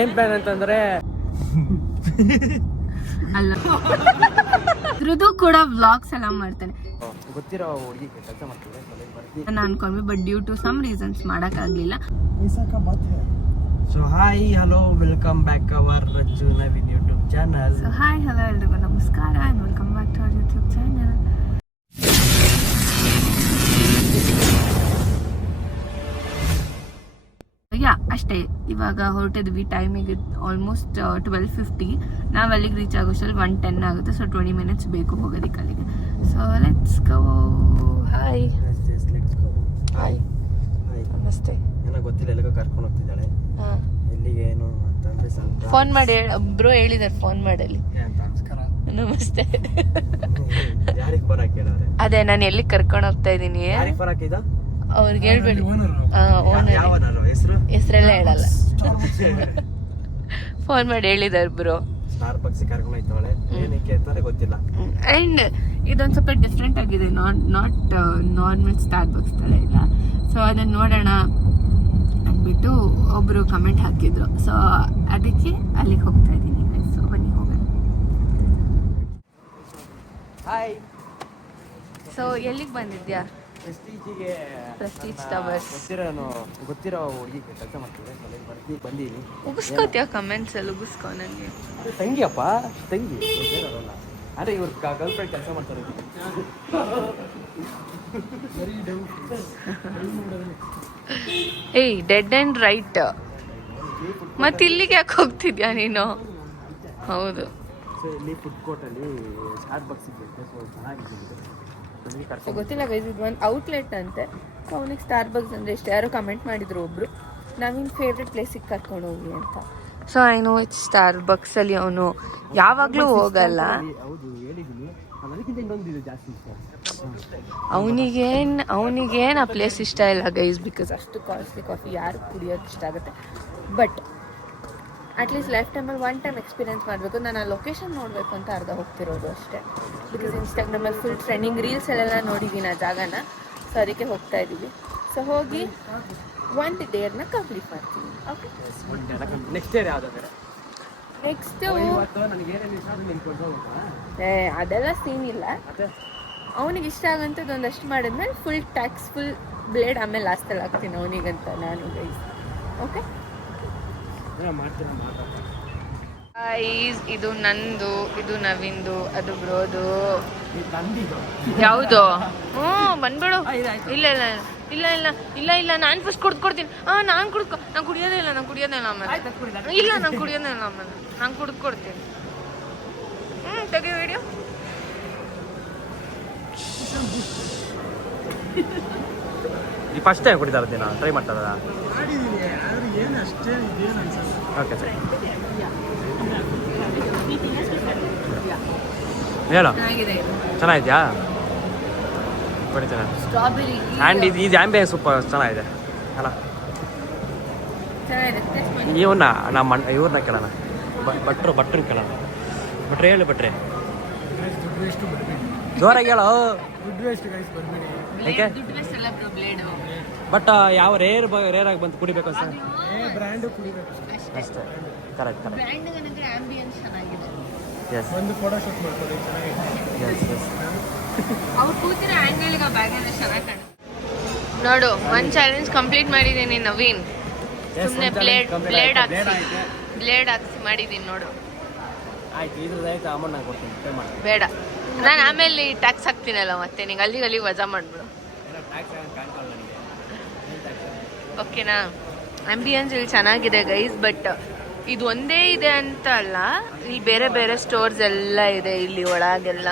ಏನ್ ಪ್ಲಾನ್ ಅಂತಂದ್ರೆ ಅಲ್ಲ ಋತು ಕೂಡ ವ್ಲಾಗ್ಸ್ ಎಲ್ಲ ಮಾಡ್ತಾನೆ. ಗೊತ್ತಿರೋ ಹುಡುಗಿ ಕೆಲಸ ಮಾಡ್ತಿದ್ದೆ ನಾನು ಅನ್ಕೊಂಡ್ವಿ, but due to some reasons ಮಾಡೋಕ್ಕಾಗಲಿಲ್ಲ. So hi hello welcome back our Rajju Naveen YouTube channel. So hi hello ಎಲ್ರಿಗೂ ನಮಸ್ಕಾರ and welcome back to our YouTube channel. ಅಷ್ಟೇ, ಇವಾಗ ಹೊರಟಿದ್ವಿ. ಟೈಮಿಗೆ ಆಲ್ಮೋಸ್ಟ್ 12:50. ನಾವು ಅಲ್ಲಿಗೆ ರೀಚ್ ಆಗೋಷ್ಟಲ್ಲಿ 1:10 ಆಗುತ್ತೆ. ಸೊ 20 ಮಿನಿಟ್ಸ್ ಬೇಕು ಹೋಗೋದಕ್ಕೆ ಅಲ್ಲಿಗೆ. So let's go. Hi hi ನಮಸ್ತೆ. ಏನೋ ಗೊತ್ತಿಲ್ಲ, ಎಲ್ಲಿಗೋ ಕರ್ಕೊಂಡು ಹೋಗ್ತಿದ್ದಾಳೆ. ಎಲ್ಲಿಗೆ ಏನು ಅಂತಂದ್ರೆ ಸ್ವಲ್ಪ ಫೋನ್ ಮಾಡಿ ಒಬ್ರು ಹೇಳಿದಾರೆ, ಫೋನ್ ಮಾಡಲಿ. ನಮಸ್ಕಾರ ನಮಸ್ತೆ. ಯಾರಿಗೆ ಫೋನ್ ಹಾಕಿದ್ದಾರೆ? ಅದೇ ನಾನು ಎಲ್ಲಿ ಕರ್ಕೊಂಡು ಹೋಗ್ತಾ ಇದ್ದೀನಿ. ಯಾರಿಗೆ ಫೋನ್ ಹಾಕಿದ? ಅವ್ರಿಗೆ ಹೇಳ್ಬೇಡಿ. ಹೆಸರೆಲ್ಲ ಹೇಳಲ್ಲ. ಫೋನ್ ಮಾಡಿ ಹೇಳಿದಾರೆ ಬ್ರೋ. ಸ್ಟಾರ್ಬಕ್ಸ್ ಕರ್ಕೊಂಡು ಹೋಯ್ತವಳೆ, ಏನಕ್ಕೆ ಅಂತಾರೆ ಗೊತ್ತಿಲ್ಲ. ಅಂಡ್ ಇದೊಂದು ಸ್ವಲ್ಪ ಡಿಫ್ರೆಂಟ್ ಆಗಿದೆ, ನಾಟ್ ನಾರ್ಮಲ್ ಸ್ಟಾರ್ಬಕ್ಸ್ ತರ ಇಲ್ಲ. ಸೊ ಅದನ್ನ ನೋಡೋಣ ಅಂದ್ಬಿಟ್ಟು ಒಬ್ರು ಕಮೆಂಟ್ ಹಾಕಿದ್ರು. ಸೊ ಅದಕ್ಕೆ ಅಲ್ಲಿಗೆ ಹೋಗ್ತಾ ಇದ್ದೀನಿ. ಸೊ ಬನ್ನಿ ಹೋಗೋಣ. ಹಾಯ್. ಸೊ ಎಲ್ಲಿಗೆ ಬಂದಿದ್ಯಾ? Prestige towers. ಗೊತ್ತಿರೋ ಹುಡುಗಿ ಕೆಲಸ ಮಾಡ್ತಿದ್ದೆ, ಬಂದೀನಿ. ಉಗಿಸ್ಕೋತೀಯ ಕಮೆಂಟ್ಸ್ ಅಲ್ಲಿ? ಉಗಿಸ್ಕೊ ನನಗೆ. ತಂಗಿಯಪ್ಪ, ತಂಗಿ ಅಂದ್ರೆ ಇವ್ರ ಗರ್ಲ್ ಫ್ರೆಂಡ್ ಕೆಲಸ ಮಾಡ್ತಾರೆ. ಏಯ್ ಡೆಡ್ ಅಂಡ್ ರೈಟ್. ಮತ್ತೆ ಇಲ್ಲಿಗೆ ಯಾಕೆ ಹೋಗ್ತಿದ್ಯಾ ನೀನು? ಹೌದು, ಇಲ್ಲಿ ಫುಡ್ ಕೋರ್ಟಲ್ಲಿ ಸ್ಟಾರ್ಬಕ್ಸ್ ಇದೆ, ಚೆನ್ನಾಗಿದೆ. ಗೊತ್ತಿಲ್ಲ ಗೈಸ್, ಇದು ಒಂದು ಔಟ್ಲೆಟ್ ಅಂತೆ. ಸೊ ಅವನಿಗೆ ಸ್ಟಾರ್ಬಕ್ಸ್ ಅಂದರೆ ಇಷ್ಟ. ಯಾರೋ ಕಮೆಂಟ್ ಮಾಡಿದ್ರು ಒಬ್ರು, ನವೀನ್ ಫೇವ್ರೆಟ್ ಪ್ಲೇಸಿಗೆ ಕರ್ಕೊಂಡು ಹೋಗಿ ಅಂತ. So I know it's Starbucks ಅಲ್ಲಿ ಅವನು ಯಾವಾಗಲೂ ಹೋಗಲ್ಲ. ಅವನಿಗೇನು ಆ ಪ್ಲೇಸ್ ಇಷ್ಟ ಇಲ್ಲ ಗೈಸ್, ಬಿಕಾಸ್ ಅಷ್ಟು ಕಾಸ್ಟ್ಲಿ ಕಾಫಿ ಯಾರು ಕುಡಿಯೋದು ಇಷ್ಟ ಆಗುತ್ತೆ. ಬಟ್ ಅಟ್ಲೀಸ್ಟ್ ಲೈಫ್ ಟೈಮಲ್ಲಿ ಒನ್ ಟೈಮ್ ಎಕ್ಸ್ಪೀರಿಯನ್ಸ್ ಮಾಡಬೇಕು. ನಾನು ಆ ಲೊಕೇಶನ್ ನೋಡಬೇಕು ಅಂತ ಅರ್ಧ ಹೋಗ್ತಿರೋದು ಅಷ್ಟೇ. ಬಿಕಾಸ್ ಇನ್ಸ್ಟಾಗ್ರಾಮಲ್ಲಿ ಫುಲ್ ಟ್ರೆಂಡಿಂಗ್ ರೀಲ್ಸಲ್ಲೆಲ್ಲ ನೋಡಿದ್ದೀನಿ ಆ ಜಾಗನ. ಸೊ ಅದಕ್ಕೆ ಹೋಗ್ತಾ ಇದ್ದೀವಿ. ಸೊ ಹೋಗಿ ಒಂದು ಡೇರ್ನ ಕಂಪ್ಲೀಟ್ ಮಾಡ್ತೀನಿ. ಓಕೆ, ನೆಕ್ಸ್ಟ್ ಅದೆಲ್ಲ ಸೀನ್ ಇಲ್ಲ. ಅವನಿಗೆ ಇಷ್ಟ ಆಗಂಥದ್ದು ಒಂದಷ್ಟು ಮಾಡಿದ್ಮೇಲೆ ಫುಲ್ ಟ್ಯಾಕ್ಸ್ ಫುಲ್ ಬ್ಲೇಡ್ ಆಮೇಲೆ ಲಾಸ್ಟಲ್ಲಿ ಹಾಕ್ತೀನಿ ಅವನಿಗಂತ ನಾನು ಗೈಸ್. ಓಕೆ, ಇದು ನಂದು, ಇದು ನವಿಂದು, ಅದು ಬ್ರೋದು. ಯಾವುದು? ಬಂದ್ಬಿಡು. ಇಲ್ಲ ಇಲ್ಲ ಇಲ್ಲ ಇಲ್ಲ ಇಲ್ಲ ಇಲ್ಲ ನಾನು ಫಸ್ಟ್ ಕೊಡ್ತೀನಿ. ನಾನು ಕುಡಿಯೋದೇ ಇಲ್ಲ. ಆಮೇಲೆ ಇಲ್ಲ, ನಾನು ಕುಡಿಯೋದೇ ಇಲ್ಲ. ಆಮೇಲೆ ನಾನು ಕುಡ್ಕೊಡ್ತೀನಿ. ತೆಗಿ ವಿಡಿಯೋ. ಫಸ್ಟ್ ಟೈಮ್ ಕುಡಿತಾರ ನಾನು ಟ್ರೈ ಮಾಡ್ತಾ ಇದ್ದ. ಓಕೆ ಸರ್, ಹೇಳು. ಚೆನ್ನಾಗಿದ್ಯಾ? ಕುಡಿತೇನೆ. ಸ್ಟ್ರಾಬೆರಿ ಆ್ಯಂಡ್ ಇದು ಆಂಬಿಯನ್ಸ್ ಸೂಪರ್ ಚೆನ್ನಾಗಿದೆ ಅಲ್ಲ. ಇವನ್ನ ನಮ್ಮ ಇವ್ರನ್ನ ಕೇಳೋಣ, ಭಟ್ರು ಕೇಳೋಣ. ಭಟ್ರೆ ಹೇಳು, ಭಟ್ರೆ ಜೋರಾಗಿ ಹೇಳೋ. ಯಾಕೆ? ಬಟ್ ಯಾವ ರೇರ್ ಆಗಿ ಬಂದು ಕುಡಿಬೇಕು ಸರ್? ಬ್ರ್ಯಾಂಡು ಕುಡಿಬೇಕು ಅಷ್ಟೇ. ಕರೆಕ್ಟ್. ಎಸ್, ಒಂದು ಫೋಟೋ ಶೂಟ್ ಮಾಡ್ಕೊಳ್ಳಿ, ಚೆನ್ನಾಗಿದೆ. Yes yes. ಅವ್ರು ಕೂತಿರೋ ಆ್ಯಂಗಲ್ಗೆ ಬ್ಯಾಗ್ನಲ್ಲಿ ಚೆನ್ನಾಗಿ ಕಾಣುತ್ತೆ. ನೋಡು, ಒಂದು ಚಾಲೆಂಜ್ ಕಂಪ್ಲೀಟ್ ಮಾಡಿದ್ದೀನಿ ನವೀನ್. ಸುಮ್ಮನೆ ಬ್ಲೇಡ್ ಹಾಕ್ಸಿ ಮಾಡಿದ್ದೀನಿ ನೋಡು. ಆಯ್ತು, ಇದ್ರದ್ದಾಯ್ತು. ಅಮೌಂಟ್ ನಾನು ಕೊಡ್ತೀನಿ, ಪೇ ಮಾಡಿ. ಬೇಡ, ನಾನು ಆಮೇಲೆ ಟ್ಯಾಕ್ಸ್ ಹಾಕ್ತೀನಲ್ಲ ಮತ್ತೆ ನಿಂಗೆ ಅಲ್ಲಿಗೆ ವಜಾ ಮಾಡಿಬಿಡು. ಓಕೆನಾ? ಆಂಬಿಯನ್ಸ್ ಇಲ್ಲಿ ಚೆನ್ನಾಗಿದೆ ಗೈಸ್. ಬಟ್ ಇದು ಒಂದೇ ಇದೆ ಅಂತ ಅಲ್ಲ, ಇಲ್ಲಿ ಬೇರೆ ಬೇರೆ ಸ್ಟೋರ್ಸ್ ಎಲ್ಲ ಇದೆ ಇಲ್ಲಿ ಒಳಗೆಲ್ಲ.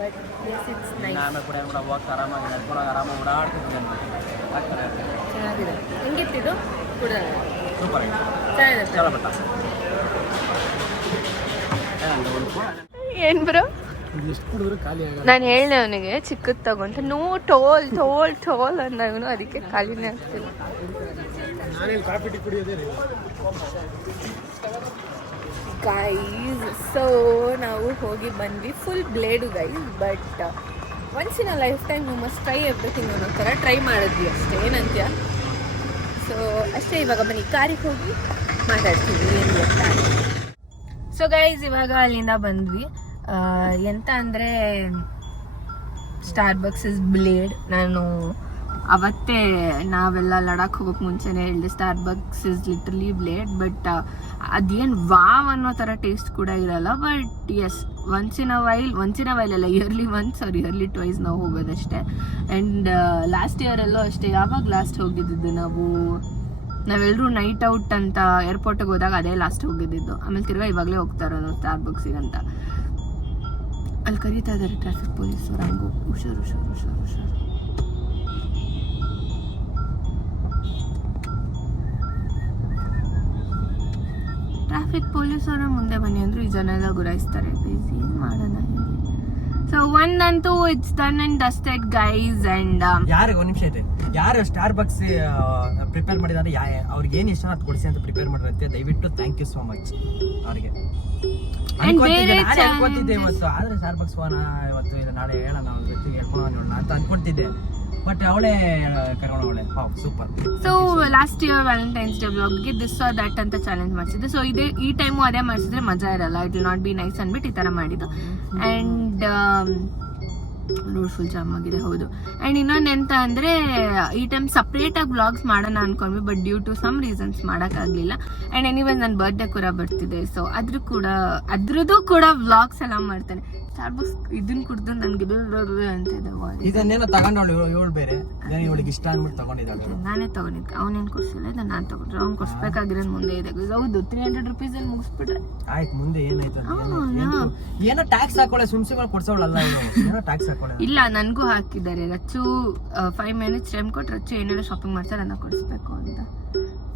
ಬಟ್ ಚೆನ್ನಾಗಿದೆ. ಹೆಂಗಿತ್ತಿದು ಕೂಡ ಏನ್ ಬ್ರೋ? ನಾನು ಹೇಳಿದೆ ಅವನಿಗೆ ಚಿಕ್ಕದ್ ತಗೊಂತ. ನೋ ಟೋಲ್ ಅಂದ ಇವನು, ಅದಕ್ಕೆ ಖಾಲಿನೇ ಆಗ್ತಿಲ್ಲ. ಗೈಸ್, ಸೊ ನಾವು ಹೋಗಿ ಬಂದ್ವಿ. Full blade guys. But once in a lifetime you must try everything ಅನ್ನೋ ಥರ ಟ್ರೈ ಮಾಡಿದ್ವಿ ಅಷ್ಟೇ. ಏನಂತ್ಯ? ಸೊ ಅಷ್ಟೇ. ಇವಾಗ ಬನ್ನಿ ಕಾರಿಗೆ ಹೋಗಿ ಮಾತಾಡ್ತೀವಿ ಸೊ ಗೈಸ್ ಇವಾಗ ಅಲ್ಲಿಂದ ಬಂದ್ವಿ. ಎಂತ ಅಂದರೆ ಸ್ಟಾರ್ಬಕ್ಸ್ ಇಸ್ ಬ್ಲೇಡ್. ನಾನು ಅವತ್ತೇ ನಾವೆಲ್ಲ ಲಡಾಖ್ ಹೋಗೋಕೆ ಮುಂಚೆನೇ ಹೇಳಿದೆ Starbucks is literally blade. But ಅದೇನು ವಾವ್ ಅನ್ನೋ ಥರ ಟೇಸ್ಟ್ ಕೂಡ ಇರಲ್ಲ. But as once in a while ಅಲ್ಲ, yearly once or yearly twice ನಾವು ಹೋಗೋದಷ್ಟೇ. ಆ್ಯಂಡ್ ಲಾಸ್ಟ್ ಇಯರಲ್ಲೂ ಅಷ್ಟೇ. ಯಾವಾಗ ಲಾಸ್ಟ್ ಹೋಗಿದ್ದು ನಾವೆಲ್ಲರೂ ನೈಟ್ ಔಟ್ ಅಂತ ಏರ್ಪೋರ್ಟಿಗೆ ಹೋದಾಗ ಅದೇ ಲಾಸ್ಟ್ ಹೋಗಿದ್ದು. ಆಮೇಲೆ ತಿರ್ಗಾ ಇವಾಗಲೇ ಹೋಗ್ತಾ ಇರೋದು ಸ್ಟಾರ್ಬಕ್ಸಿಗಂತ. ಅಲ್ಲಿ ಕರೀತಾ ಇದ್ದಾರೆ ಟ್ರಾಫಿಕ್ ಪೊಲೀಸರು. ಹಂಗು ಹುಷಾರು. ಟ್ರಾಫಿಕ್ ಪೊಲೀಸರ ಮುಂದೆ ಬನ್ನಿ ಅಂದ್ರು ಈ ಜನ ಎಲ್ಲ ಗುರಾಯಿಸ್ತಾರೆ. ಏನು ಮಾಡೋಣ ಹೇಳಿ. ಸೊ ಒಂದಂತೂ it's done and dusted guys. And ಯಾರಿಗೆ ಒಂದು ನಿಮಿಷ ಇದೆ, ಯಾರು ಸ್ಟಾರ್ಬಕ್ಸ್ ಪ್ರಿಪೇರ್ ಮಾಡಿದ್ದಾರೆ, ಅವ್ರಿಗೆ ಏನು ಇಷ್ಟ ಅದು ಕೊಡಿಸಿ ಅಂತ ಪ್ರಿಪೇರ್ ಮಾಡಿರುತ್ತೆ. ದಯವಿಟ್ಟು ಥ್ಯಾಂಕ್ ಯು ಸೋ ಮಚ್ ಅವರಿಗೆ. ಅನ್ಕೊತಿದ್ದೆ ಇವತ್ತು, ಆದ್ರೆ ಸ್ಟಾರ್ಬಕ್ಸ್ ಇವತ್ತು ಇಲ್ಲ ನಾಳೆ ಹೇಳೋಣ ಅವ್ರ ಜೊತೆಗೆ ಹೇಳ್ಕೊಳ್ಳೋಣ ಅಂತ ಅನ್ಕೊತಿದ್ದೆ. ಬಟ್ ಅವಳೇ ಕರ್ಕೊಂಡವಳೆ. Super. So last year Valentine's day ವ್ಲಾಗ್ಗೆ ದಿಸ್ ಆರ್ ದಟ್ ಅಂತ ಚಾಲೆಂಜ್ ಮಾಡಿಸಿದ್ದೆ. ಸೊ ಈ ಟೈಮು ಅದೇ ಮಾಡಿಸಿದ್ರೆ ಮಜಾ ಇರಲ್ಲ. It will not be nice ಅಂದ್ಬಿಟ್ಟು ಈ ಥರ ಮಾಡಿದ್ದು. ಆ್ಯಂಡ್ ರೋಡ್ ಫುಲ್ ಜಾಮ್ ಆಗಿದೆ. ಹೌದು. ಆ್ಯಂಡ್ ಇನ್ನೊಂದು ಎಂತ ಅಂದರೆ ಈ ಟೈಮ್ ಸಪ್ರೇಟಾಗಿ ವ್ಲಾಗ್ಸ್ ಮಾಡೋಣ ಅನ್ಕೊಂಡ್ವಿ. But due to some reasons ಮಾಡೋಕ್ಕಾಗಲಿಲ್ಲ. ಆ್ಯಂಡ್ ಎನಿವೇ ನನ್ನ ಬರ್ಡೇ ಕೂಡ ಬರ್ತಿದೆ. ಸೊ ಅದ್ರದ್ದು ಕೂಡ ವ್ಲಾಗ್ಸ್ ಎಲ್ಲ ಮಾಡ್ತೇನೆ. ಸ್ಟಾರ್ಬಕ್ಸ್ ಇದನ್ನ ಕುಡ್ದು ನನಗೆ ಅಂತ ಇದೆ. ಇದನ್ನೇನೋ ತಗೊಂಡವಳು ಇವಳು ಬೇರೆ, ಇವಳಿಗೆ ಇಷ್ಟ ಅಂದ್ಬಿಟ್ಟು ತಗೊಂಡಿದ್ದಾಳೆ. ನಾನೇ ತಗೊಂಡಿದ್ದೆ, ಅವನೇನು ಕೊಡ್ಸಿಲ್ಲ. ಇದನ್ನ ನಾನು ತಗೊಂಡ್ರೆ ಅವ್ನು ಕೊಡ್ಸ್ಬೇಕಾಗಿರೋದು ಮುಂದೆ ಇದೆ. ಹೌದು, 300 rupees ಅಲ್ಲಿ ಮುಗಿಸ್ಬಿಟ್ರೆ ಆಯ್ತು. ಮುಂದೆ ಏನಾಯ್ತು? ಏನೋ ಟ್ಯಾಕ್ಸ್ ಹಾಕೊಳ್ಳೆ, ಸುಮ್ಸುಗಳು ಕೊಡ್ಸೋಳಲ್ಲ ಏನೋ ಟ್ಯಾಕ್ಸ್ ಹಾಕೊಳ್ಳೆ. ಇಲ್ಲ, ನನಗೂ ಹಾಕಿದ್ದಾರೆ. ರಚ್ಚು 5 minutes ಟೈಮ್ ಕೊಟ್ಟು ರಚ್ಚು ಏನೆಲ್ಲ ಶಾಪಿಂಗ್ ಮಾಡ್ತಾರೆ ಅದನ್ನ ಕೊಡಿಸ್ಬೇಕು ಅಂತ.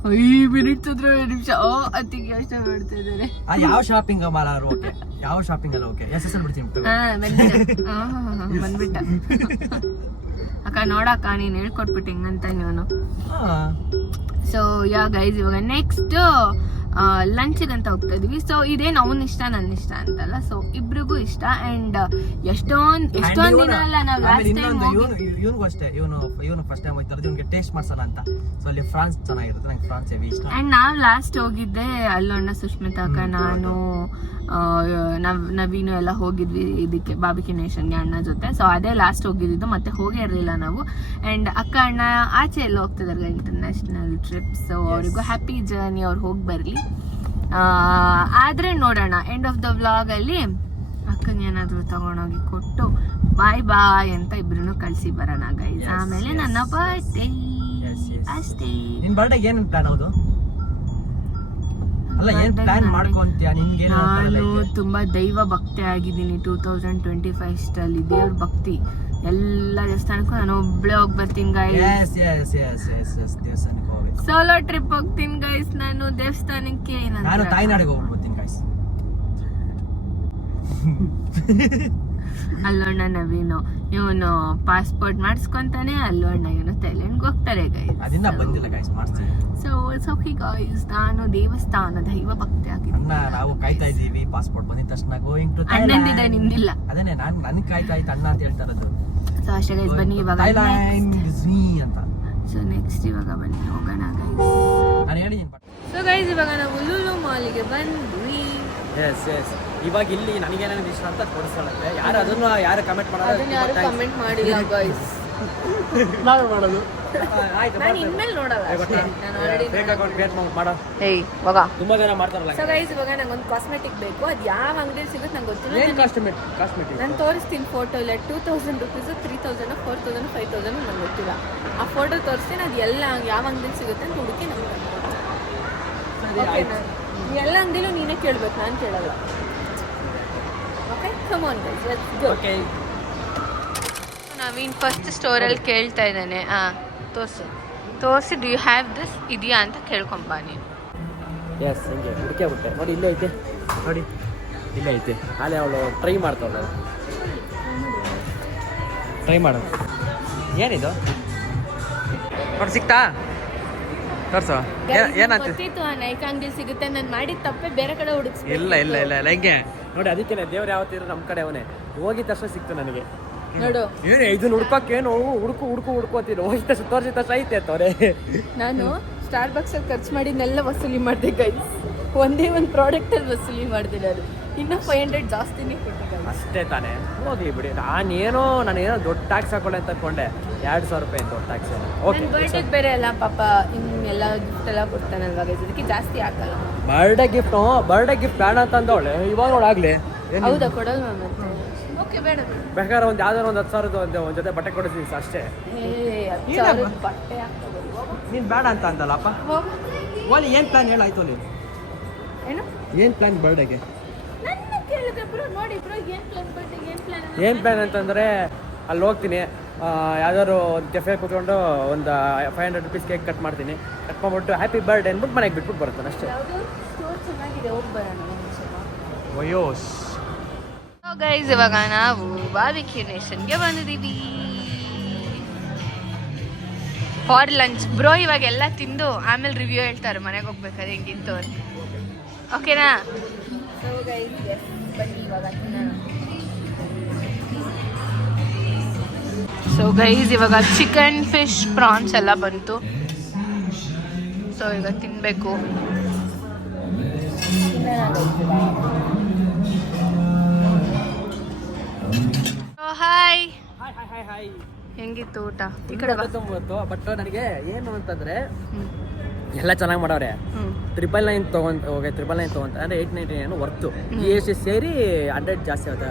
5 minutes ಅಂದ್ರೆ ನಿಮಿಷ ಅತ್ತಿಗೆ ಯೋಚನೆ ಮಾಡ್ತಾ ಇದ್ದಾರೆ. ಯಾವ ಶಾಪಿಂಗ್ ಮಾಲಾರು ಓಕೆ, ಯಾವ ಶಾಪಿಂಗ್ ಅಲ್ಲ ಓಕೆ. ಎಸ್ ಬಿಡ್ತೀನಿ. ಬಂದ್ಬಿಟ್ಟ ಅಕ್ಕ. ನೋಡಕ್ಕ ನೀನ್ ಹೇಳ್ಕೊಟ್ಬಿಟ್ಟು ಹೆಂಗಂತ ನೀನು. ಸೊ ಯಾ ಗೈಸ್, ಇವಾಗ ನೆಕ್ಸ್ಟ್ ಲಂಚ್ಗಂತ ಹೋಗ್ತಾ ಇದೀವಿ. ಸೊ ಇದೇನು ಅವ್ನ ಇಷ್ಟ ನನ್ನ ಇಷ್ಟ ಅಂತಲ್ಲ, ಸೊ ಇಬ್ರಿಗೂ ಇಷ್ಟ. ಅಂಡ್ ಎಷ್ಟೊಂದ್ ದಿನ ಅಲ್ಲ ನಾವು ಲಾಸ್ಟ್ ಟೈಮ್ ಇವನಿಗೂ ಅಷ್ಟೇ. ಇವನು ಫಸ್ಟ್ ಟೈಮ್ ಹೋಗ್ತಾರೆ, ಇವನಿಗೆ ಟೇಸ್ಟ್ ಮಾಡ್ಸೋಣ ಅಂತ. ಸೊ ಅಲ್ಲಿ ಫ್ರಾನ್ಸ್ ಚೆನ್ನಾಗಿರುತ್ತೆ, ನಂಗೆ ಫ್ರಾನ್ಸ್ ಹೆವಿ ಇಷ್ಟ. ಅಂಡ್ ನಾವ್ ಲಾಸ್ಟ್ ಹೋಗಿದ್ದೆ ಅಲ್ಲೋಣ ಸುಷ್ಮಿತಾ ಅಕ್ಕ, ನಾನು, ನವೀನು ಎಲ್ಲ ಹೋಗಿದ್ವಿ ಇದಕ್ಕೆ ಬಾರ್ಬಿಕ್ಯೂ ನೇಷನ್ಗೆ ಅಣ್ಣ ಜೊತೆ. ಸೊ ಅದೇ ಲಾಸ್ಟ್ ಹೋಗಿದ್ದು, ಮತ್ತೆ ಹೋಗೇ ಇರಲಿಲ್ಲ ನಾವು. ಅಂಡ್ ಅಕ್ಕ ಅಣ್ಣ ಆಚೆ ಎಲ್ಲ ಹೋಗ್ತಿದ್ದಾರೆ ಇಂಟರ್ನ್ಯಾಷನಲ್ ಟ್ರಿಪ್. ಸೊ ಅವರಿಗೂ ಹ್ಯಾಪಿ ಜರ್ನಿ, ಅವ್ರು ಹೋಗಿ ಬರಲಿ. ಆದ್ರೆ ನೋಡೋಣ ಎಂಡ್ ಆಫ್ ದ ವ್ಲಾಗ್ ಅಲ್ಲಿ ಅಕ್ಕಂಗೆ ಏನಾದ್ರು ತಗೊಂಡೋಗಿ ಕೊಟ್ಟು ಬಾಯ್ ಅಂತ ಇಬ್ರು ಕಳ್ಸಿ ಬರೋಣ ಗೈಸ್. ಆಮೇಲೆ ನನ್ನ ಬರ್ಡೇ ಅಷ್ಟೇ. ನಿನ್ ಬರ್ಡೇ ಏನ್ ಪ್ಲಾನ್? ಹೌದು ಅಲ್ಲ, ಏನ್ ಪ್ಲಾನ್ ಮಾಡ್ಕೊಂತೀಯ? ನಿನ್ಗೆ ನಾನು ತುಂಬಾ ದೈವ ಭಕ್ತಿ ಆಗಿದ್ದೀನಿ 2025 ಇಷ್ಟಲ್ಲಿ. ದೇವ್ರ ಭಕ್ತಿ ಎಲ್ಲ ದೇವಸ್ಥಾನಕ್ಕೂ ನಾನು ಒಬ್ಳೆ ಹೋಗಿ ಬರ್ತೀನಿ ಗೈಸ್. ದೇವಸ್ಥಾನಕ್ಕೆ ಹೋಗ್ಬೇಕು. ಸೋಲೋ ಟ್ರಿಪ್ ಹೋಗ್ತೀನಿ ಗೈಸ್ ನಾನು ದೇವಸ್ಥಾನಕ್ಕೆ. ನಾನು ತಾಯ್ನಾಡಿಗೆ ಹೋಗ್ಬಿಡ್ತೀನಿ ಗೈಸ್. ಅಲ್ಲೋಣ ನವೀನು ಇವನು ಪಾಸ್ಪೋರ್ಟ್ ಮಾಡಿಸ್ಕೊಂತಾನೆ. ಅಲ್ಲೋಣ ಇವನು ಥೈಲ್ಯಾಂಡ್ಗೆ ಹೋಗ್ತಾರೆ ಗೈಸ್. ಅದನ್ನ ಬಂದಿಲ್ಲ ಗೈಸ್, ಮಾಡ್ತೀನಿ. So it's okay guys. ನಾನು ದೇವಸ್ಥಾನ ದೈವ ಭಕ್ತಿ ಆಗಿದ್ದೀನಿ. ನಾವು ಕಾಯ್ತಾ ಇದೀವಿ ಪಾಸ್ಪೋರ್ಟ್ ಬಂದಿದ ತಕ್ಷಣ ಗೋಯಿಂಗ್ ಟು ಅಣ್ಣಂದಿದೆ, ನಿಂದಿಲ್ಲ. ಅದನ್ನೇ ನಾನು ನನ್ಗೆ ಕಾಯ್ತಾ ಇತ್ತು ಅಣ್ಣ ಅಂತ ಹೇಳ್ತಾ ಇರೋದು. ಸೊ ಅಷ್ಟೇ ಗೈಸ್, ಬನ್ನಿ ಇವಾಗ ಅಂತ. ಸೊ ನೆಕ್ಸ್ಟ್ ಇವಾಗ ಬನ್ನಿ ಹೋಗೋಣ ಗೈಸ್. ನಾನು ಹೇಳಿದ್ದೀನಿ. ಸೊ ಗೈಸ್ ಇವಾಗ ನಾವು ಲೂಲು ಮಾಲಿಗೆ ಬಂದ್ವಿ. ಎಸ್ ಇವಾಗ ಇಲ್ಲಿ ನನಗೇನೇನು ಇಷ್ಟ ಅಂತ ತೋರಿಸ್ಕೊಳ್ಳುತ್ತೆ. ಯಾರು ಕಮೆಂಟ್ ಮಾಡಿಲ್ಲ ಗೈಸ್. ನಾವೇ ಮಾಡೋದು. ನಾನು ಇನ್ಮೇಲೆ ನೋಡಲ್ಲ ಅಷ್ಟೇ. ನಾನು ಆಲ್ರೆಡಿ ತುಂಬಾ ಜನ ಮಾಡ್ತಾರಲ್ಲ. ಸೊ ಗೈಸ್ ಇವಾಗ ನಂಗೊಂದು ಕಾಸ್ಮೆಟಿಕ್ ಬೇಕು. ಅದು ಯಾವ ಅಂಗಡಿಯಲ್ಲಿ ಸಿಗುತ್ತೆ ನಂಗೆ ಗೊತ್ತಿಲ್ಲ. ನಾನು ತೋರಿಸ್ತೀನಿ ಫೋಟೋ. ಇಲ್ಲ 2000 rupees 3000 4000 5000 ನಂಗೆ ಗೊತ್ತಿಲ್ಲ. ಆ ಫೋಟೋ ತೋರಿಸ್ತೀನಿ. ಅದು ಎಲ್ಲ ಯಾವ ಅಂಗಡಿಯಲ್ಲಿ ಸಿಗುತ್ತೆ ಅಂತ ಹುಡುಕಿ ನಮ್ಗೆ ಎಲ್ಲ ಅಂಗಡಿಲೂ ನೀನೇ ಕೇಳ್ಬೇಕು, ನಾನು ಕೇಳಲ್ಲ. Okay come on guys, let's go. Naveen first ಸ್ಟೋರಲ್ಲಿ ಕೇಳ್ತಾ ಇದ್ದಾನೆ. ತೋರಿಸಿ ಡು ಯು ಹ್ಯಾವ್ ದಿಸ್ ಇದೆಯಾ ಅಂತ ಕೇಳ್ಕೊಂಬ ನೀನು. ಎಸ್ ಹಿಂಗೆ ಹುಡುಕೇ ಬಿಟ್ಟೆ ನೋಡಿ. ಇಲ್ಲೇ ಐತೆ ನೋಡಿ, ಇಲ್ಲೇ ಐತೆ. ಅಲ್ಲೇ ಅವಳು ಟ್ರೈ ಮಾಡ್ತಾವಳೆ. ಟ್ರೈ ಮಾಡು. ಏನಿದು ನೋಡಿ, ಸಿಕ್ತಾ? ತೋರ್ಸು. ಏನಂತ ಗೊತ್ತಿತ್ತು ಆ ನೈಕಾ ಅಂಗಡಿಲಿ ಸಿಗುತ್ತೆ. ನಾನು ಮಾಡಿದ ತಪ್ಪೆ ಬೇರೆ ಕಡೆ ಹುಡುಕ್ಸ್ಬೇಕು. ಇಲ್ಲ ಹೆಂಗೆ ನೋಡಿ. ಅದಕ್ಕೆ ದೇವ್ರು ಯಾವತ್ತಿರೋ ನಮ್ಮ ಕಡೆ ಅವನೇ. ಹೋಗಿದ ತಕ್ಷಣ ಸಿಕ್ತು ನನಗೆ. ನೋಡು ಇದನ್ನ ಹುಡ್ಕೋಕೇನು ಹುಡುಕು ಹುಡ್ಕೋತೀನಿ. ಹೋಗಿದ ತಕ್ಷಣ ತೋರಿಸಿದ ತಕ್ಷಣ ಐತೆ ಅಂತವ್ರೆ. ನಾನು ಸ್ಟಾರ್ ಬಾಕ್ಸಲ್ಲಿ ಖರ್ಚು ಮಾಡಿದ್ನೆಲ್ಲ ವಸೂಲಿ ಮಾಡಿದೆ ಗೈಸ್. ಒಂದೇ ಒಂದು ಪ್ರಾಡಕ್ಟಲ್ಲಿ ವಸೂಲಿ ಮಾಡಿದೆ ನಾನು. ಇನ್ನೂ 500 ಜಾಸ್ತಿನೇ ಕೊಟ್ಟೆ ಗೈಸ್. ಅಷ್ಟೇ ತಾನೇ, ಹೋಗ್ಲಿ ಬಿಡಿ. ನಾನೇನೋ ದೊಡ್ಡ ಟ್ಯಾಕ್ಸ್ ಹಾಕೊಳ್ಳೆ ಅಂತ ಅನ್ಕೊಂಡೆ. 2,000 ರೂಪಾಯಿ ದೊಡ್ಡ ಟ್ಯಾಕ್ಸ್. ಓಕೆ, ಬರ್ಡೇಗೆ ಬೇರೆ ಅಲ್ಲ ಪಾಪ, ಇನ್ನೆಲ್ಲ ಗಿಫ್ಟ್ ಎಲ್ಲ ಕೊಡ್ತಾನಲ್ವಾ ಗೈಸ್, ಅದಕ್ಕೆ ಜಾಸ್ತಿ ಹಾಕಲ್ಲ. ಬರ್ಡೇ ಗಿಫ್ಟ್ ಬೇಡ ಅಂತ ಅಂದವಳೆ, ಇವಾಗ ನೋಡಾಗ್ಲಿ. ಹೌದಾ, ಕೊಡಲ್ವಾ ಮತ್ತೆ? ಓಕೆ, ಬೇಡ ಬೇಕಾದ್ರೆ ಒಂದು ಯಾವ್ದಾರು ಒಂದು 10,000 ಒಂದು ಜೊತೆ ಬಟ್ಟೆ ಕೊಡಿಸ್ತೀನಿ ಅಷ್ಟೇ. 10,000 ಬಟ್ಟೆ ನೀನು ಬೇಡ ಅಂತ ಅಂತಲ್ಲಪ್ಪ. ಓಲಿ ಏನು ಪ್ಲಾನ್ ಹೇಳಾಯ್ತು ಅಲ್ಲಿ? ಏನು ಪ್ಲಾನ್ ಬರ್ಡೇಗೆ? ಏನು ಪ್ಲಾನ್ ಅಂತಂದರೆ ಅಲ್ಲಿ ಹೋಗ್ತೀನಿ, ಯಾವ್ದಾದ್ರು ಒಂದು ಕೆಫೆ ಕೂತ್ಕೊಂಡು ಒಂದು 500 ರೂಪೀಸ್ ಕೇಕ್ ಕಟ್ ಮಾಡ್ತೀನಿ. ಕಟ್ ಮಾಡ್ಬಿಟ್ಟು ಹ್ಯಾಪಿ ಬರ್ಡೇ ಅಂದ್ಬಿಟ್ಟು ಮನೆಗೆ ಬಿಟ್ಬಿಟ್ಟು ಬರ್ತಾನೆ ಅಷ್ಟೇ. ವಯೋಸ್ ಗೈಸ್, ಇವಾಗ ನಾವು ಬಾರ್ಬಿಕ್ಯೂ ನೇಷನ್ಗೆ ಬಂದಿದ್ದೀವಿ ಫಾರ್ ಲಂಚ್. ಬ್ರೋ ಇವಾಗ ಎಲ್ಲ ತಿಂದು ಆಮೇಲೆ ರಿವ್ಯೂ ಹೇಳ್ತಾರೆ ಮನೆಗೆ ಹೋಗ್ಬೇಕಾದ್ರೆ ಹೆಂಗಿತ್ತು ಅಂತ. ಓಕೆನಾ? ಸೊ ಗೈಸ್, ಇವಾಗ ಚಿಕನ್, ಫಿಶ್, ಪ್ರಾನ್ಸ್ ಎಲ್ಲ ಬಂತು. ಸೊ ಈಗ ತಿನ್ನಬೇಕು. ಹಾಯ್, ಹೆಂಗಿತ್ತು ಊಟ? ಈ ಕಡೆ ಗೊತ್ತು. ಬಟ್ ನನಗೆ ಏನು ಅಂತಂದ್ರೆ ಎಲ್ಲ ಚೆನ್ನಾಗಿ ಮಾಡವ್ರೆ. 999 ತೊಗೊಂತ ಅಂದರೆ 899 ವರ್ತು. GST ಸೇರಿ 100 ಜಾಸ್ತಿ ಆಗುತ್ತೆ,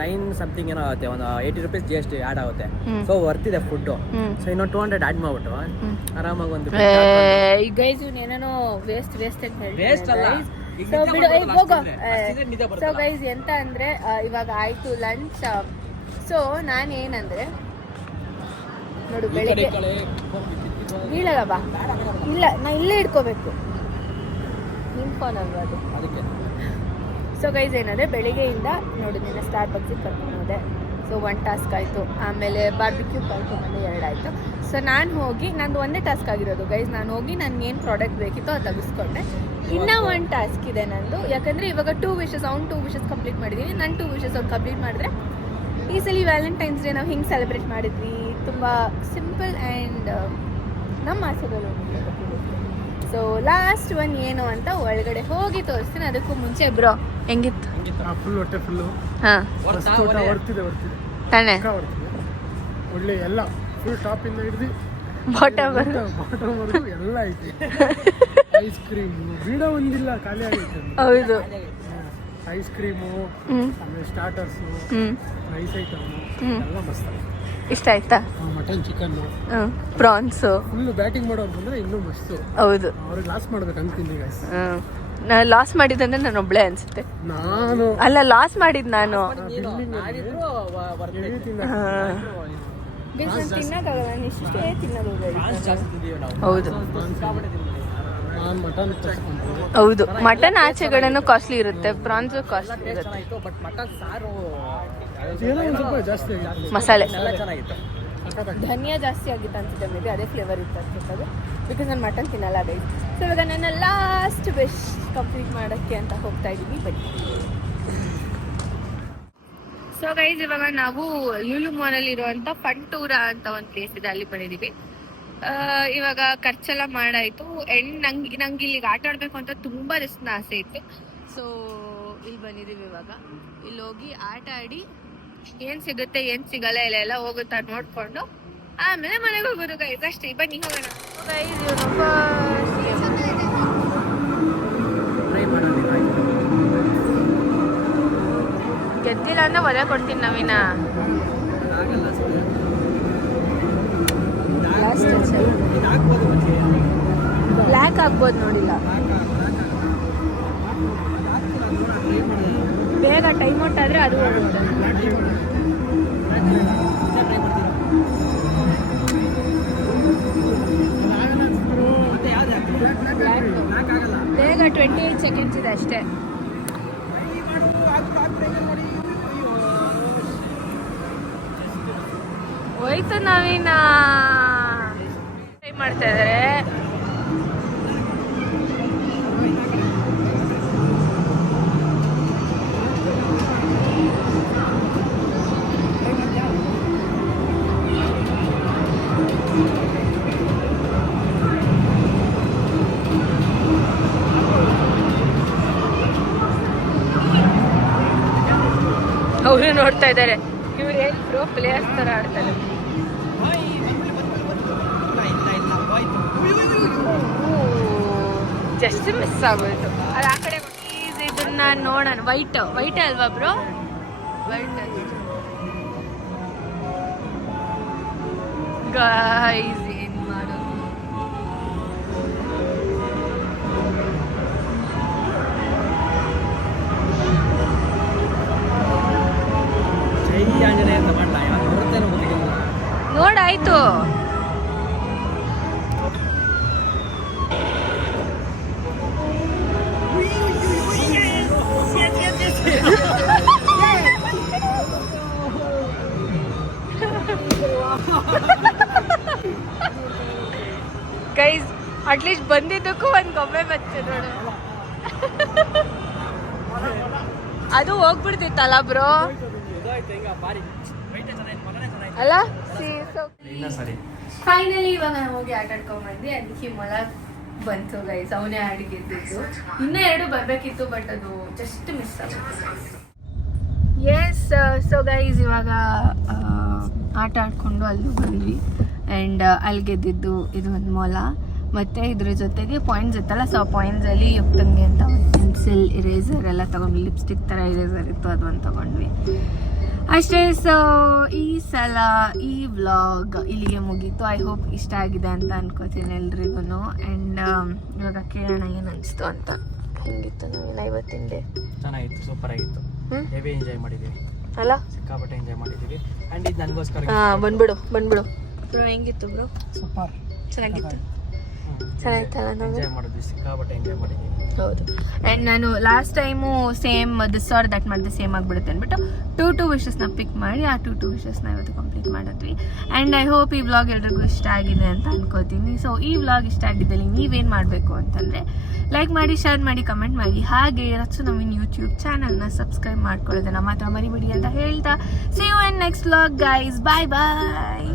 9 ಸಮಥಿಂಗ್ ಏನೋ ಆಗುತ್ತೆ. ಒಂದು 80 ರೂಪೀಸ್ GST ಆ್ಯಡ್ ಆಗುತ್ತೆ. ಸೊ ವರ್ತಿದೆ ಫುಡ್ಡು. ಸೊ ಇನ್ನೊಂದು 200 ಆ್ಯಡ್ ಮಾಡ್ಬಿಟ್ಟು ಆರಾಮಾಗಿ ಒಂದು ಗೈಸ್ ಏನೇನೋ ವೇಸ್ಟ್ ಅಲ್ಲ. ಸೊ ಗೈಸ್ ಎಂತ ಅಂದ್ರೆ ಇವಾಗ ಆಯ್ತು ಲಂಚ್. ಸೊ ನಾನೇನಂದ್ರೆ ನೋಡು, ಬೆಳಿಗ್ಗೆ ಬೀಳಲ್ಲ ಬಾ, ಇಲ್ಲ ನಾ ಇಲ್ಲೇ ಇಟ್ಕೋಬೇಕು, ನಿನ್ ಫೋನ್ ಅಲ್ವಾ ಅದು, ಅದಕ್ಕೆ. ಸೊ ಗೈಸ್ ಏನಂದರೆ ಬೆಳಿಗ್ಗೆಯಿಂದ ನೋಡಿ ನಿನ್ನ ಸ್ಟಾರ್ ಬಾಕ್ಸಿಗೆ ಕರ್ಕೊಂಡು ಹೋದೆ. ಸೊ 1 ಟಾಸ್ಕ್ ಆಯಿತು. ಆಮೇಲೆ ಬಾರ್ಬಿಕ್ಯೂ ಕರ್ಕೊಂಡು 2 ಆಯಿತು. ಸೊ ನಾನು ಹೋಗಿ, ನಂದು ಒಂದೇ ಟಾಸ್ಕ್ ಆಗಿರೋದು ಗೈಸ್. ನಾನು ಹೋಗಿ ನನಗೆ ಏನು ಪ್ರಾಡಕ್ಟ್ ಬೇಕಿತ್ತೋ ಅದು ತೆಗೆಸ್ಕೊಂಡೆ. ಇನ್ನೂ 1 ಟಾಸ್ಕ್ ಇದೆ ನಂದು, ಯಾಕಂದರೆ ಇವಾಗ 2 ವಿಶಸ್, ಅವ್ನು 2 ವಿಶಸ್ ಕಂಪ್ಲೀಟ್ ಮಾಡಿದ್ದೀನಿ, ನಾನು 2 ವಿಶಸ್ ಅವ್ನು ಕಂಪ್ಲೀಟ್ ಮಾಡಿದ್ರೆ ಈ ಸಲ ವ್ಯಾಲೆಂಟೈನ್ಸ್ ಡೇ ನಾವು ಹಿಂಗೆ ಸೆಲೆಬ್ರೇಟ್ ಮಾಡಿದ್ವಿ. ತುಂಬ ಸಿಂಪಲ್ ಆ್ಯಂಡ್ ನಮ್ಮ ಆಸೆಗಳು. ಸೊ ಲಾಸ್ಟ್ ಒನ್ ಏನು ಅಂತ ಒಳಗಡೆ ಹೋಗಿ ತೋರಿಸ್ತೀನಿ. ಅದಕ್ಕೂ ಮುಂಚೆ ಬ್ರೋ ಹೆಂಗಿತ್ತು? ಫುಲ್ ಹೊಟ್ಟೆ ಫುಲ್ಲು. ಹಾಂ, ವರ್ತಿದೆ ತಾನೆ, ಒಳ್ಳೆ ಎಲ್ಲ ಫುಲ್ ಟಾಪಿಂದ ಹಿಡಿದು ಬಾಟಮ್ವರೆಗೂ ಎಲ್ಲ ಐತಿ. ಐಸ್ ಕ್ರೀಮು ಬೀಡ ಒಂದಿಲ್ಲ, ಖಾಲಿ ಆಗೈತೆ. ಹೌದು, ಐಸ್ ಕ್ರೀಮು, ಆಮೇಲೆ ಸ್ಟಾರ್ಟರ್ಸು, ರೈಸ್ ಐಟಮು ಎಲ್ಲ ಮಸ್ತ್. ಇಷ್ಟ ಆಯ್ತಾ? Mutton, chicken, prawns full batting ಮಾಡೋರು ಬಂದರೆ ಇನ್ನೂ ಮಸ್ತು. ಹೌದು, ಅವ್ರಿಗೆ ಲಾಸ್ ಮಾಡ್ಬೇಕು ಅಂತೀನಿ ಗೈಸ್. ನಾನು ಲಾಸ್ ಮಾಡಿದ್ದಂದ್ರೆ ನಾನು ಒಬ್ಳೆ ಅನ್ಸುತ್ತೆ. ನಾನು ಅಲ್ಲ, ಲಾಸ್ ಮಾಡಿದ್ ನಾನು. ಹೌದು ಹೌದು, ಮಟನ್ ಆಚೆಗಡೆನೂ ಕಾಸ್ಟ್ಲಿ ಇರುತ್ತೆ, ಪ್ರಾನ್ಸ್ ಕಾಸ್ಟ್ಲಿ ಇರುತ್ತೆ. ಮಸಾಲೆ ಧನಿಯಾ ಜಾಸ್ತಿ ಆಗಿತ್ತು ಅನ್ಸುತ್ತೆ, ಮೇ ಬಿ ಅದೇ ಫ್ಲೇವರ್ ಇತ್ತು ಅನ್ಸುತ್ತೆ, ಬಿಕಾಸ್ ನಾನು ಮಟನ್ ತಿನ್ನಲ್ಲ ಗೈಸ್. ಸೊ ಇವಾಗ ನನ್ನ ಲಾಸ್ಟ್ ವಿಶ್ ಕಂಪ್ಲೀಟ್ ಮಾಡೋಕ್ಕೆ ಅಂತ ಹೋಗ್ತಾ ಇದ್ದೀವಿ, ಬನ್ನಿ. ಸೊ ಗೈಸ್, ಇವಾಗ ನಾವು ಲೂಲು ಮಾಲಲ್ಲಿ ಇರುವಂಥ ಫಂಟೂರಾ ಅಂತ ಒಂದು ಪ್ಲೇಸ್ ಇದೆ, ಅಲ್ಲಿ ಬಂದಿದ್ದೀವಿ. ಇವಾಗ ಖರ್ಚೆಲ್ಲ ಮಾಡಾಯಿತು. ನಂಗೆ ಇಲ್ಲಿಗೆ ಆಟ ಆಡಬೇಕು ಅಂತ ತುಂಬ ದಿವಸದ ಆಸೆ ಇತ್ತು. ಸೊ ಇಲ್ಲಿ ಬಂದಿದ್ದೀವಿ. ಇವಾಗ ಇಲ್ಲಿ ಹೋಗಿ ಆಟ ಆಡಿ ಏನು ಸಿಗುತ್ತೆ ಏನು ಸಿಗಲ್ಲ ಎಲ್ಲ ಹೋಗುತ್ತಾ ನೋಡಿಕೊಂಡು ಆಮೇಲೆ ಮನೆಗೆ ಹೋಗೋದು ಗೈಸ್, ಅಷ್ಟೇ. ಬನ್ನಿ ಹೋಗೋಣ. ಗೆದ್ದಿಲ್ಲ ಅಂದ್ರೆ ಒಲೆ ಕೊಡ್ತೀನಿ ನವೀನ. ಬ್ಲ್ಯಾಕ್ ಆಗ್ಬೋದು, ನೋಡಿಲ್ಲ. ಬೇಗ ಟೈಮ್ ಔಟ್ ಆದರೆ ಅದು ಹೋಗುತ್ತೆ. ಬೇಗ 28 ಸೆಕೆಂಡ್ಸ್ ಇದೆ ಅಷ್ಟೇ. ಹೋಯ್ತು ನವೀನ. ಟ್ರೈ ಮಾಡ್ತಾ ಇದ್ದಾರೆ. ಅವರು ನೋಡ್ತಾ ಇದ್ದಾರೆ. ಇವ್ರು ಏನು ಪ್ರೋ ಪ್ಲೇಯರ್ಸ್ ಥರ ಆಡ್ತಾರೆ. ಜಸ್ಟ್ ಮಿಸ್ ಆಗೋಯ್ತು. ಅದು ಆ ಕಡೆ ಇದನ್ನ ನೋಡೋಣ. ವೈಟ್ ಅಲ್ವಾ ಬ್ರೋ? ವೈಟ್ ಗೈಸ್, ಏನು ಮಾಡೋದು? ಜೈ ಆಂಜನೇಯ ಅಂತ ಮಾಡ್ಲ ಇವಾಗ ನೋಡ್ತೇನೆ ಗೊತ್ತಿಲ್ಲ. ನೋಡಾಯ್ತು. ಗೈಸ್, ಅಟ್ಲೀಸ್ಟ್ ಬಂದಿದ್ದಕ್ಕೂ ಒಂದು ಗೊಂಬೆ ಬಂತು ನೋಡು. ಅದು ಹೋಗ್ಬಿಡ್ತಿತ್ತಲ್ಲ ಬ್ರೋ ಅಲ್ಲ? ಸರಿ, ಫೈನಲಿ ಇವಾಗ ನಾವು ಹೋಗಿ ಆಟ ಆಡ್ಕೊಂಡ್ ಬಂದ್ವಿ. ಅದಕ್ಕೆ ಮೊಲ ಬಂತು ಗೈಸ್, ಅವನೇ ಆಡಿಗೆದ್ದಿದ್ದು. ಇನ್ನೂ 2 ಬರ್ಬೇಕಿತ್ತು, ಬಟ್ ಅದು ಜಸ್ಟ್ ಮಿಸ್ ಆಗುತ್ತೆ. ಎಸ್, ಸೊ ಗೈಸ್ ಇವಾಗ ಆಟ ಆಡ್ಕೊಂಡು ಅಲ್ಲೂ ಬಂದ್ವಿ. ಆ್ಯಂಡ್ ಅಲ್ಲಿ ಗೆದ್ದಿದ್ದು ಇದು ಒಂದು ಮೊಲ, ಮತ್ತು ಇದ್ರ ಜೊತೆಗೆ ಪಾಯಿಂಟ್ಸ್ ಇತ್ತಲ್ಲ, ಸೊ ಆ ಪಾಯಿಂಟ್ಸಲ್ಲಿ ಯುಕ್ತಂಗೆ ಅಂತ ಒಂದು ಪೆನ್ಸಿಲ್, ಇರೇಸರ್ ಎಲ್ಲ ತೊಗೊಂಡ್ವಿ. ಲಿಪ್ಸ್ಟಿಕ್ ಥರ ಇರೇಸರ್ ಇತ್ತು, ಅದು ಒಂದು ತೊಗೊಂಡ್ವಿ ಅಷ್ಟೇ. ಸೊ ಈ ಸಲ ಈ ವ್ಲಾಗ್ ಇಲ್ಲಿಗೆ ಮುಗೀತು. ಐ ಹೋಪ್ ಇಷ್ಟ ಆಗಿದೆ ಅಂತ ಅನ್ಕೋತೀನಿ ಎಲ್ರಿಗೂ. ಆ್ಯಂಡ್ ಇವಾಗ ಕೇಳೋಣ ಏನು ಅನಿಸ್ತು ಅಂತ. ಹೆಂಗಿತ್ತು ನಾವೇನು ಇವತ್ತಿನ ಡೇ? ಚೆನ್ನಾಗಿತ್ತು, ಸೂಪರ್ ಆಗಿತ್ತು. ಹೆವಿ ಎಂಜಾಯ್ ಮಾಡಿದ್ದೀವಿ ಅಲ್ಲ? ಸಿಕ್ಕಾಪಟ್ಟೆ ಎಂಜಾಯ್ ಮಾಡಿದ್ದೀವಿ. ಆ್ಯಂಡ್ ಇದು ನನಗೋಸ್ಕರ ಬಂದ್ಬಿಡು ಬ್ರೋ. ಹೆಂಗಿತ್ತು ಬ್ರೋ? ಸೂಪರ್. ಚೆನ್ನಾಗಿತ್ತಲ್ಲ ನಾವು? ಎಂಜಾಯ್ ಮಾಡಿದ್ವಿ, ಸಿಕ್ಕಾಪಟ್ಟೆ ಎಂಜಾಯ್ ಮಾಡಿದ್ದೀವಿ. ಹೌದು. ಆ್ಯಂಡ್ ನಾನು last time same this or that ಮಾಡಿದೆ, ಸೇಮ್ ಆಗಿಬಿಡುತ್ತೆ ಅಂದ್ಬಿಟ್ಟು ಟೂ ವಿಶಸ್ನ ಪಿಕ್ ಮಾಡಿ ಆ ಟೂ ವಿಶಸ್ನ ಇವತ್ತು ಕಂಪ್ಲೀಟ್ ಮಾಡಿದ್ವಿ. ಆ್ಯಂಡ್ ಐ ಹೋಪ್ ಈ ವ್ಲಾಗ್ ಎಲ್ರಿಗೂ ಇಷ್ಟ ಆಗಿದೆ ಅಂತ ಅನ್ಕೋತೀನಿ. ಸೊ ಈ ವ್ಲಾಗ್ ಇಷ್ಟ ಆಗಿದ್ದಲ್ಲಿ ನೀವೇನು ಮಾಡಬೇಕು ಅಂತಂದರೆ ಲೈಕ್ ಮಾಡಿ, ಶೇರ್ ಮಾಡಿ, ಕಮೆಂಟ್ ಮಾಡಿ. ಹಾಗೆ ರಚು ನವೀನ್ ಯೂಟ್ಯೂಬ್ ಚಾನಲ್ನ ಸಬ್ಸ್ಕ್ರೈಬ್ ಮಾಡ್ಕೊಳ್ಳೋದನ್ನ ಮಾತ್ರ ಮರಿಬೇಡಿ ಅಂತ ಹೇಳ್ತಾ, see you in next vlog guys. Bye bye.